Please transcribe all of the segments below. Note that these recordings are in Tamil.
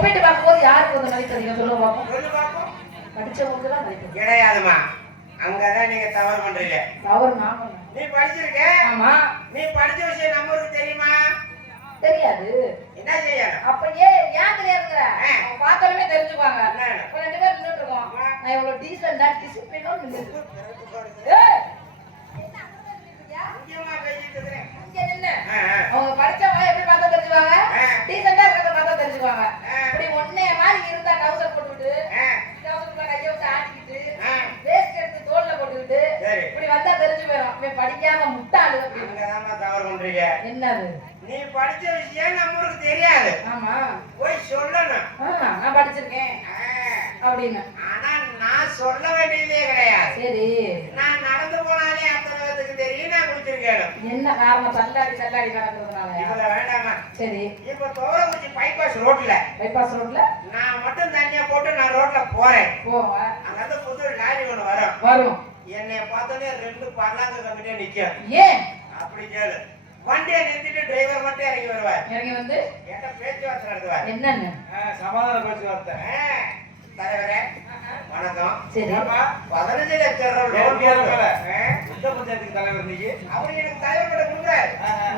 ஒப்பிட்டு பார்க்கும்போது யாருக்கு வந்து நடிக்கிறீங்க சொல்லுங்க பாப்போம். படிச்சவங்க தான் நடிக்கிறீங்க கிடையாதுமா. அங்கதான் நீங்க தவறு பண்றீங்க. தவறு நாம. நீ படிச்சிருக்க? ஆமா. நீ படிச்ச விஷயம் நம்ம ஊருக்கு தெரியுமா? தெரியாது. என்ன செய்யணும்? அப்ப ஏன் தெரியாதுங்கற? பார்த்தாலுமே தெரிஞ்சுப்பாங்க. இப்ப ரெண்டு பேரும் நின்னுட்டு இருக்கோம். நான் இவ்வளவு டீசன்ட்டா டிசிப்ளினா நின்னுட்டு. ஏய் முக்கியமா பேசிட்டு இருக்கேன். இங்க நின்னு. அவங்க படிச்சவங்க எப்படி பார்த்தா தெரிஞ்சுவாங்க? டீசன்ட்டா இருக்கறத பார்த்தா தெரிஞ்சுவாங்க. இப்படி ஒண்ணே மாதிரி இருந்தா டவுசர் போட்டுட்டு, டவுசர்ல கைய விட்டு ஆட்டிக்கிட்டு, வேஸ்ட் எடுத்து தோல்ல போட்டுக்கிட்டு, இப்படி வந்தா தெரிஞ்சு போயிடும். இவன் படிக்காம முட்டாளு அப்படின்னு. அங்கதான் தவறு பண்றீங்க. என்னது? நீ படிச்ச விஷயம் நம்ம ஊருக்கு தெரியாது. ஆமா. போய் சொல்லணும். நான் படிச்சிருக்கேன் அப்படின்னு. ஆனா நான் சொல்ல வேண்டியதே கிடையாது. சரி. நான் நடந்து போனாலே அத்தனை பேருக்கு தெரியும் நான் குடிச்சிருக்கேன். என்ன காரணம்? தள்ளாடி நடக்கிறதுனால. இவ்வளவு வேண்டாமா? சரி. இப்ப தோரங்குச்சி பைபாஸ் ரோட்ல நான் மட்டும் தனியா போட்டு நான் ரோட்ல போறேன். அங்க புது லாரி ஒண்ணு வரும். என்னைய பார்த்தோன்னே ரெண்டு பல்லாங்க கம்பிட்டே நிக்கும். ஏன் அப்படி கேளு. வண்டியை நிறுத்திட்டு டிரைவர் மட்டும் இறங்கி வருவார். இறங்கி வந்து என்கிட்ட பேச்சுவார்த்தை நடத்துவார். என்னன்னு? சமாதான பேச்சுவார்த்தை. தலைவரே வணக்கம். சரி. 15 லட்சம் ரூபாய் லோன் கேட்கல. இந்த பஞ்சாயத்துக்கு தலைவர் நீங்க. அவர் எனக்கு தலைவர் கிட்ட கொடுத்தாரு.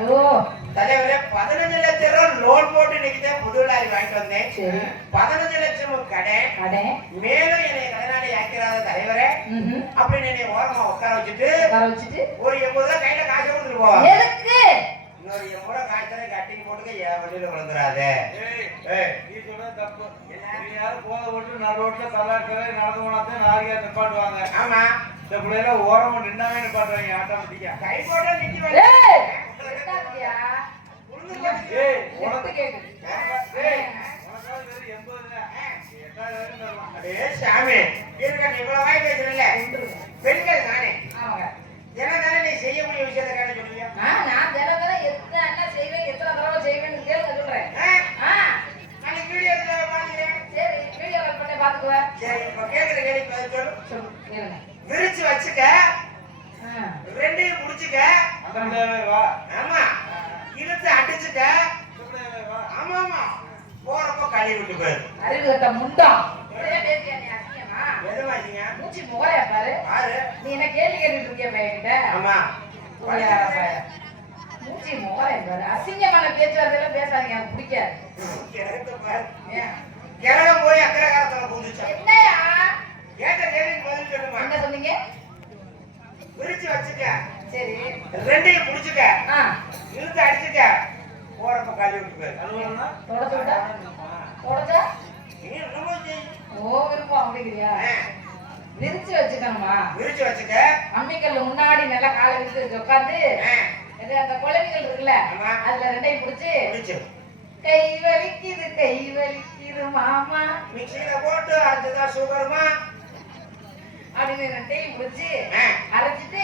ஓ தலைவரே 15 லட்சம் ரூபாய் லோன் போட்டு இன்னைக்கு தான் புது லாரி வாங்கிட்டு வந்தேன். 15 லட்சம் கடை மேலும் என்னை கடனாளி ஆக்கிறாத தலைவரே அப்படின்னு என்னை ஓரமா உட்கார வச்சுட்டு ஒரு 80 ரூபாய் கையில காசு கொடுத்துட்டு போ. எதுக்கு? இன்னொரு 80 ரூபாய் காய்ச்சல கட்டிங் போட்டுக்க என் வண்டியில விழுந்துடாதே. நீ சொல்ற தப்பு. நீ யாரும் போத போட்டு நான் ரோட்ல தள்ளாட்டுற நடந்து போனாத்தே நாளைக்கு நிப்பாட்டுவாங்க. ஆமா. இந்த பிள்ளைல ஓரமா நின்னாவே நிப்பாட்டுவாங்க ஆட்டோமேட்டிக்கா. கை போட்டா நிக்கி வந்து உனக்கு கேக்கு. சாமி இருக்க நீ இவ்வளவு வாய் பேசுறல பெண்கள் தானே தினதானே நீ செய்யக்கூடிய விஷயத்தை கேட்க சொல்லுங்க. நான் தினம் எத்தனை செய்வேன், எத்தனை தடவை செய்வேன்னு கேளுங்க சொல்றேன். நாளைக்கு வீடியோல பாத்துக்கிறேன். சரி வீடியோ கால் பண்ணி பாத்துக்குவேன். சரி இப்ப கேக்குற கேள்வி பதில் சொல்லு. கேளுங்க. விரிச்சு வச்சுக்க, ரெண்டையும் முடிச்சுக்க. வா. ஆமா. இழுத்து அடிச்சுக்க. ஆமா ஆமா. போறப்ப கழுவி விட்டு போயிரு. அறிவு கட்ட முண்டம். பேசியா நீ அசிங்கமா? எதுவாங்க? மூச்சு முகரையா பாரு. நீ என்ன கேள்வி கேட்டுட்டு இருக்கிய பையன்கிட்ட? ஆமா. மூச்சு முகரையா பாரு. அசிங்கமான பேச்சுவார்த்தையெல்லாம் பேசாதீங்க, எனக்கு பிடிக்காது. கிரகம் போய் அக்கறை காலத்துல புதுச்சா. என்னையா? கேட்ட கேள்விக்கு பதில் சொல்லுமா? என்ன சொன்னீங்க? விரிச்சு வச்சுக்க. சரி. ரெண்டையும் முடிச்சுக்க. இழுத்து அடிச்சுக்க. போறப்ப கழுவி விட்டு போயிரு. அலுவலனா தொடச்சுடா. தொடச்சா? நீ என்னமோ செய். ஓ விருப்பம் அப்படிங்கிறியா? விரிச்சு வச்சுக்கணுமா? விரிச்சு வச்சுக்க. அம்மிக்கல்ல முன்னாடி நல்லா காலை விரிச்சு உட்காந்து அந்த குழந்தைகள் இருக்குல்ல அதுல ரெண்டையும் பிடிச்சு கை வலிக்குது மாமா மிக்சியில போட்டு அடுத்ததான் சுகருமா அப்படின்னு ரெண்டையும் பிடிச்சு அரைச்சிட்டு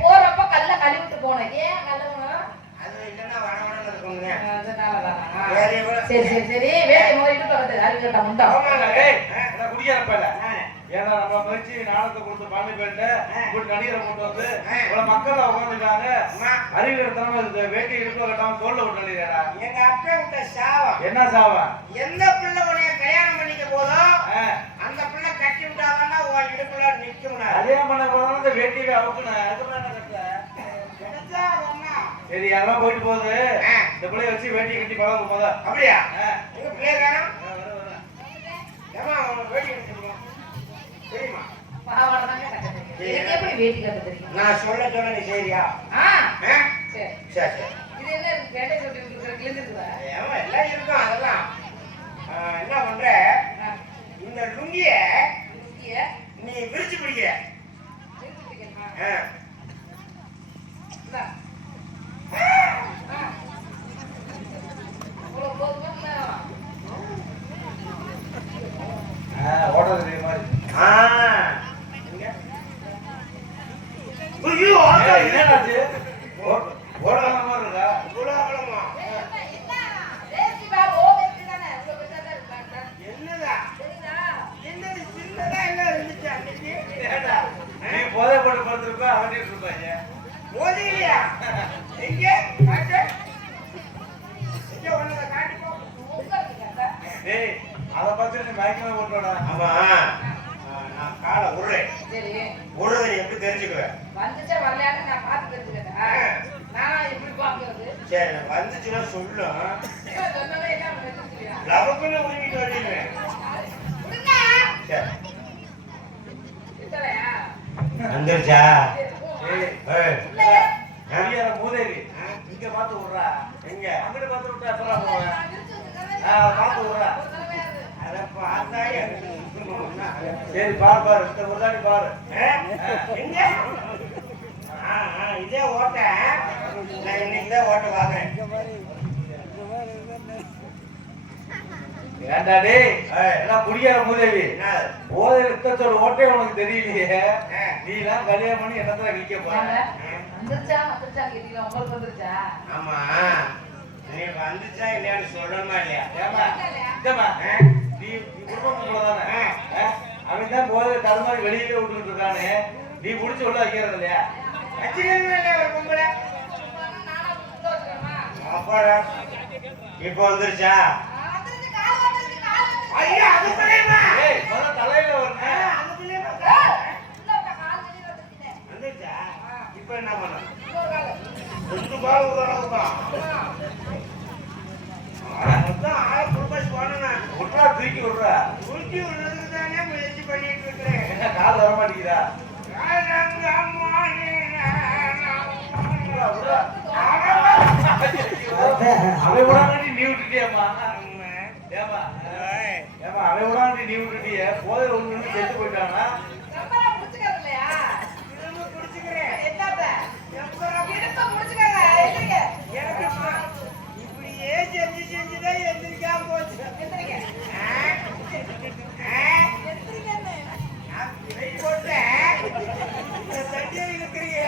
போறப்ப கல்ல கழுவிட்டு போனேன். ஏன் கழுவணும்? அது இல்லன்னா வடவடன்னு இருக்குங்க. சரி சரி வேலை மோதிட்டு பக்கத்து அறிவிட்ட முண்டா குடிக்கிறப்ப ஏன்னா நம்ம மதிச்சு நாளத்தை கொடுத்து பாண்டி போயிட்டு இப்படி நடிகரை கொண்டு வந்து இவ்வளவு மக்கள் உட்காந்துருக்காங்க. அறிவியல் இந்த வேட்டி இடுப்பு கட்டாம தோல்ல விட்டு நடிகரா. எங்க அப்பா விட்ட சாவம். என்ன சாவம்? எந்த பிள்ளை உனைய கல்யாணம் பண்ணிக்க போதும் அந்த பிள்ளை கட்டி விட்டாங்கன்னா உன் இடுப்புல நிற்கும். அதே பண்ண போதாலும் இந்த வேட்டியை அவுக்குன்னு சரி அதெல்லாம் போயிட்டு போகுது. இந்த பிள்ளைய வச்சு வேட்டி கட்டி பழகும் போதா? அப்படியா? எங்க பிள்ளைய காணும்? ஏமா அவன் வேட்டி கட்டி தெரியுமா? எப்படி வேட்டி கட்ட தெரியும்? நான் சொல்ல நீ சரியா? சரி சரி. இது என்ன வேட்டை சொல்லி கிழிஞ்சிருக்குதா? ஏமா எல்லாம் இருக்கும். அதெல்லாம் என்ன பண்ற, இந்த லுங்கிய நீ விரிச்சு பிடிக்கிற. ஓட்ட தெரியுற மாதிரி. என்னடாச்சு ஓட்ட மாதிரி இருக்கா? குலாபலமா டேய் அத பத்தி நீ மயக்கமே போட்டுடா. ஆமா நான் காலை உருறேன். சரி உருறது எப்படி தெரிஞ்சுக்குவேன்? வந்துச்சா வரலையான்னு நான் பார்த்து தெரிஞ்சுக்கிறேன். நான் எப்படி பார்க்கறது? சரி வந்துச்சுன்னா சொல்லும். சொன்னதே என்ன வந்துச்சுயா? லவக்குன்னு உருவிட்டு வந்துடுவேன். விடுங்க. சரி இத்தலையா? வந்துருச்சா? ஏய் ஏய் இல்லையே. கரியார மூதேவி இங்க பாத்து விடுறா. எங்க? அங்கட பாத்து விட்டா அப்புறம் போவேன். நான் விரிச்சு வச்சிருக்கேன். பாத்து விடுறா. ஒரு தடவையாவது. அத பார்த்தாயே சரி பாரு இந்த முன்னாடி பாரு. எங்க? இதே ஓட்ட நான் இன்னைக்கு தான் ஓட்ட பாக்குறேன். ஏண்டா டேய் என்ன குடியார மூதேவி போதை ரத்தத்தோட ஓட்டே உனக்கு தெரியலையே. நீ எல்லாம் கல்யாணம் பண்ணி என்னதான் நிக்க போற? வந்துருச்சா வந்துருச்சா கேட்டீங்களா? உங்களுக்கு வந்துருச்சா? ஆமா நீ வந்துச்சா இல்லையான்னு சொல்லணுமா இல்லையா? ஏமா இதமா நீ குடும்பம் தானே அவன் தான் போதை தடுமாறி வெளியில விட்டுக்கிட்டு இருக்கானே. நீ புடிச்சு உள்ள வைக்கிறது இல்லையா? ஒரு பொம்பளை நானா உள்ள வச்சிருக்கேமா? அப்புறம் இப்ப வந்துருச்சா? வந்துருச்சு, கால் வந்துருச்சு, கால் வந்துருச்சு. ஐயா அதுக்குள்ளேயுமா? ஏய் முதல்ல தலையில வரணும். அதுக்குள்ளேயுமா? உள்ள விட்ட கால் வெளியில வந்துருச்சுனே. வந்துருச்சா? இப்ப என்ன பண்ண? இன்னொரு கால். ரெண்டு கால் உதறவுதான். மொத்தம் 1000 ரூபாய் போனேன். விட்றா தூக்கி விட்றா. உருட்டி விடுறதுக்கு தானே முயற்சி பண்ணிட்டு இருக்கிறேன். என்ன கால் வர மாட்டேங்குதா? அவன் விடாம நீ விட்டுட்டியம்மா. ஏமா ஏமா அவன் விடாம நீ விட்டுட்டிய போதை ஒண்ணு செத்து போயிட்டானா? ரப்பரை புடிச்சுக்கிறது இல்லையா? திரும்ப குடிச்சுக்கிறேன். என்னத்த? இடுப்பை புடிச்சுக்கங்க, எந்திரிங்க. இப்படியே செஞ்சு செஞ்சுதான் எந்திரிக்காம போச்சு. எந்திரிங்க. எந்திரிங்கன்னு. நான் பிழை போட்டேன். இந்த தட்டியை இழுக்கிறீங்க.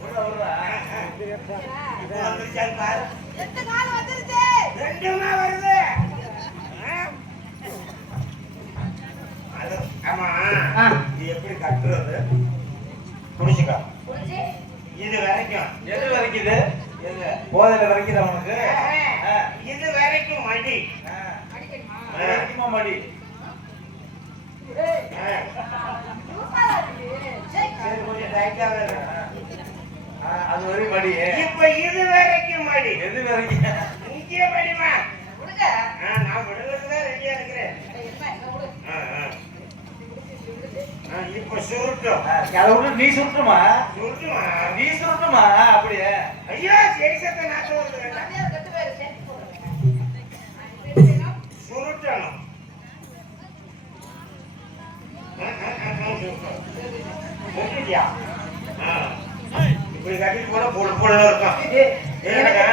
விட்றா விட்றா. இப்போ வந்துருச்சான்னு பாரு. எட்டு கால் வந்துருச்சு. ரெண்டுமா வருது. அது ஆமா இது எப்படி கட்டுறது? புடிச்சுக்கோ. புடிச்சு. இது வரைக்கும் எது வரைக்குது? எது போதையில வரைக்குது அவனுக்கு? இது வரைக்கும் மடி. அடிக்கணுமா? அது வரைக்குமா மடி? ஏய், லூசாடா நீ. சரி. சரி கொஞ்சம் டைட்டாவே இருக்கு. அது வரைக்கும் மடி. இப்ப இது வரைக்கும் மடி. எது வரைக்கும்? இங்கே மடிமா. விடுங்க. நான் விடுறதுக்கு தான் ரெடியா இருக்கிறேன். என்ன என்ன விடு. இப்ப சுருட்டும். அதை விட்டு நீ சுட்டுமா? சுருட்டுமா? நீ சுட்டுமா? அப்படியே ஐயோ சேசத்தை நான் சொல்றேன். தனியார் கட்டு பேரு சேர்த்து போடுறேன். இது வேணும். சுருட்டணும். சுருட்டியா? இப்படி கட்டிட்டு போனா பொழு பொழுன்னு இருக்கும். எனக்கு